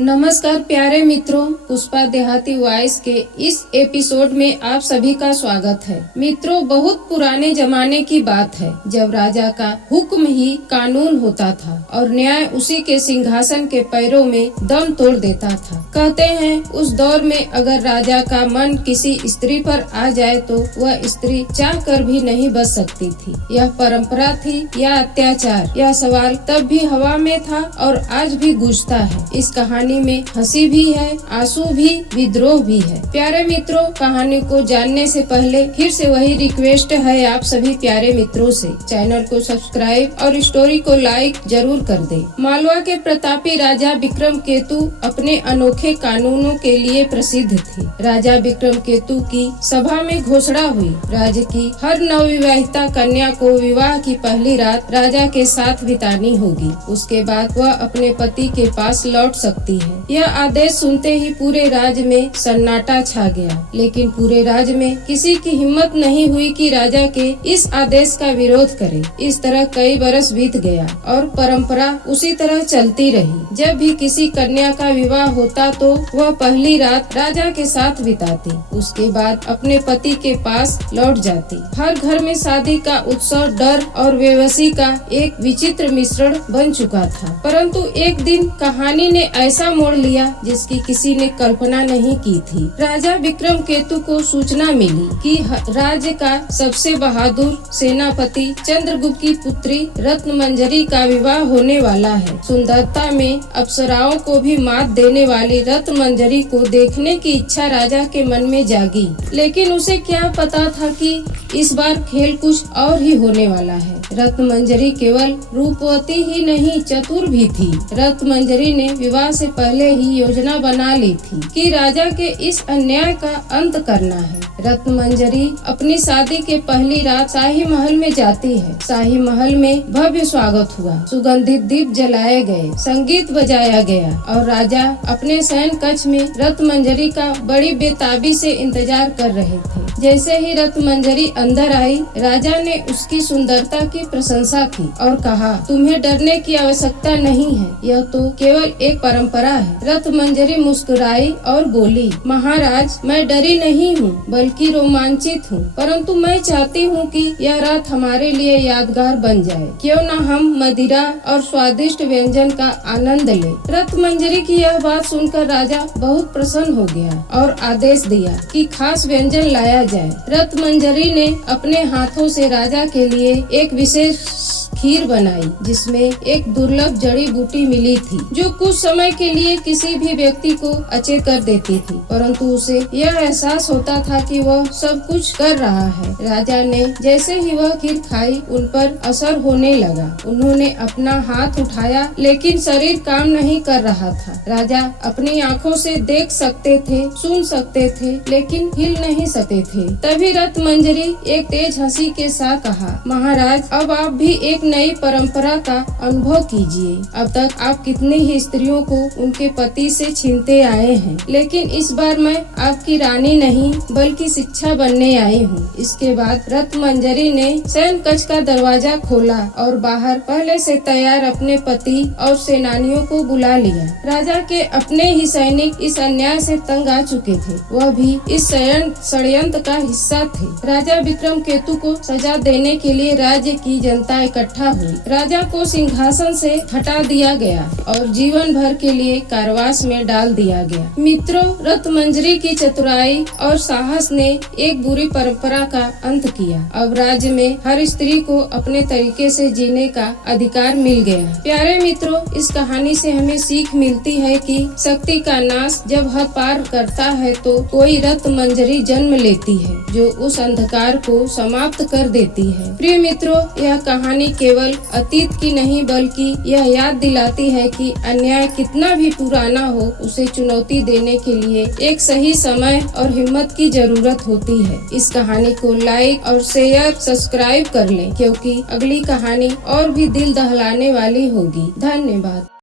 नमस्कार प्यारे मित्रों, पुष्पा देहाती वॉइस के इस एपिसोड में आप सभी का स्वागत है। मित्रों, बहुत पुराने जमाने की बात है जब राजा का हुक्म ही कानून होता था और न्याय उसी के सिंहासन के पैरों में दम तोड़ देता था। कहते हैं उस दौर में अगर राजा का मन किसी स्त्री पर आ जाए तो वह स्त्री चाह कर भी नहीं बच सकती थी। यह परंपरा थी या अत्याचार, यह सवाल तब भी हवा में था और आज भी गूंजता है। इस कहानी में हंसी भी है, आंसू भी, विद्रोह भी है। प्यारे मित्रों, कहानी को जानने से पहले फिर से वही रिक्वेस्ट है आप सभी प्यारे मित्रों से, चैनल को सब्सक्राइब और स्टोरी को लाइक जरूर कर दें। मालवा के प्रतापी राजा विक्रमकेतु अपने अनोखे कानूनों के लिए प्रसिद्ध थे। राजा विक्रमकेतु की सभा में घोषणा हुई, राज्य की हर नवविवाहिता कन्या को विवाह की पहली रात राजा के साथ बितानी होगी। उसके बाद वह अपने पति के पास लौट सकती है। यह आदेश सुनते ही पूरे राज्य में सन्नाटा छा गया, लेकिन पूरे राज्य में किसी की हिम्मत नहीं हुई कि राजा के इस आदेश का विरोध करे। इस तरह कई बरस बीत गया और परंपरा उसी तरह चलती रही। जब भी किसी कन्या का विवाह होता तो वह पहली रात राजा के साथ बिताती, उसके बाद अपने पति के पास लौट जाती। हर घर में शादी का उत्सव डर और बेबसी का एक विचित्र मिश्रण बन चुका था। परंतु एक दिन कहानी ने ऐसा मोड़ लिया जिसकी किसी ने कल्पना नहीं की थी। राजा विक्रमकेतु को सूचना मिली कि राज्य का सबसे बहादुर सेनापति चंद्रगुप्त की पुत्री रत्नमंजरी का विवाह होने वाला है। सुंदरता में अप्सराओं को भी मात देने वाली रत्नमंजरी को देखने की इच्छा राजा के मन में जागी, लेकिन उसे क्या पता था कि इस बार खेल कुछ और ही होने वाला है। रत्नमंजरी केवल रूपवती ही नहीं, चतुर भी थी। रत्नमंजरी ने विवाह से पहले ही योजना बना ली थी कि राजा के इस अन्याय का अंत करना है। रत्नमंजरी अपनी शादी के पहली रात शाही महल में जाती है। शाही महल में भव्य स्वागत हुआ, सुगंधित दीप जलाए गए, संगीत बजाया गया और राजा अपने शयन कक्ष में रत्नमंजरी का बड़ी बेताबी से इंतजार कर रहे थे। जैसे ही रत्नमंजरी अंदर आई, राजा ने उसकी सुंदरता की प्रशंसा की और कहा, तुम्हें डरने की आवश्यकता नहीं है, यह तो केवल एक परंपरा है। रत्नमंजरी मुस्कुराई और बोली, महाराज, मैं डरी नहीं हूँ बल्कि रोमांचित हूँ, परंतु मैं चाहती हूँ कि यह रात हमारे लिए यादगार बन जाए। क्यों न हम मदिरा और स्वादिष्ट व्यंजन का आनंद लें। रत्नमंजरी की यह बात सुनकर राजा बहुत प्रसन्न हो गया और आदेश दिया कि खास व्यंजन लाया जाए। रत्नमंजरी ने अपने हाथों से राजा के लिए एक विशेष खीर बनाई जिसमें एक दुर्लभ जड़ी बूटी मिली थी जो कुछ समय के लिए किसी भी व्यक्ति को अचेत कर देती थी, परंतु उसे यह एहसास होता था कि वह सब कुछ कर रहा है। राजा ने जैसे ही वह खीर खाई, उन पर असर होने लगा। उन्होंने अपना हाथ उठाया लेकिन शरीर काम नहीं कर रहा था। राजा अपनी आँखों से देख सकते थे, सुन सकते थे, लेकिन हिल नहीं सकते थे। तभी रत्नमंजरी एक तेज हंसी के साथ कहा, महाराज, अब आप भी एक नई परंपरा का अनुभव कीजिए। अब तक आप कितनी ही स्त्रियों को उनके पति से छीनते आए हैं, लेकिन इस बार मैं आपकी रानी नहीं बल्कि शिक्षा बनने आई हूँ। इसके बाद रत्नमंजरी ने शयन कक्ष का दरवाजा खोला और बाहर पहले से तैयार अपने पति और सेनानियों को बुला लिया। राजा के अपने ही सैनिक इस अन्याय से तंग आ चुके थे, वह भी इस षड्यंत्र का हिस्सा थे। राजा विक्रमकेतु को सजा देने के लिए राज्य की जनता इकट्ठा हुई। राजा को सिंहासन से हटा दिया गया और जीवन भर के लिए कारावास में डाल दिया गया। मित्रों, रत्नमंजरी की चतुराई और साहस ने एक बुरी परंपरा का अंत किया। अब राज्य में हर स्त्री को अपने तरीके से जीने का अधिकार मिल गया। प्यारे मित्रों, इस कहानी से हमें सीख मिलती है कि शक्ति का नाश जब हद पार करता है तो कोई रत्नमंजरी जन्म लेती है जो उस अंधकार को समाप्त कर देती है। प्रिय मित्रों, यह कहानी केवल अतीत की नहीं बल्कि यह याद दिलाती है कि अन्याय कितना भी पुराना हो, उसे चुनौती देने के लिए एक सही समय और हिम्मत की जरूरत होती है। इस कहानी को लाइक और शेयर सब्सक्राइब कर लें, क्योंकि अगली कहानी और भी दिल दहलाने वाली होगी। धन्यवाद।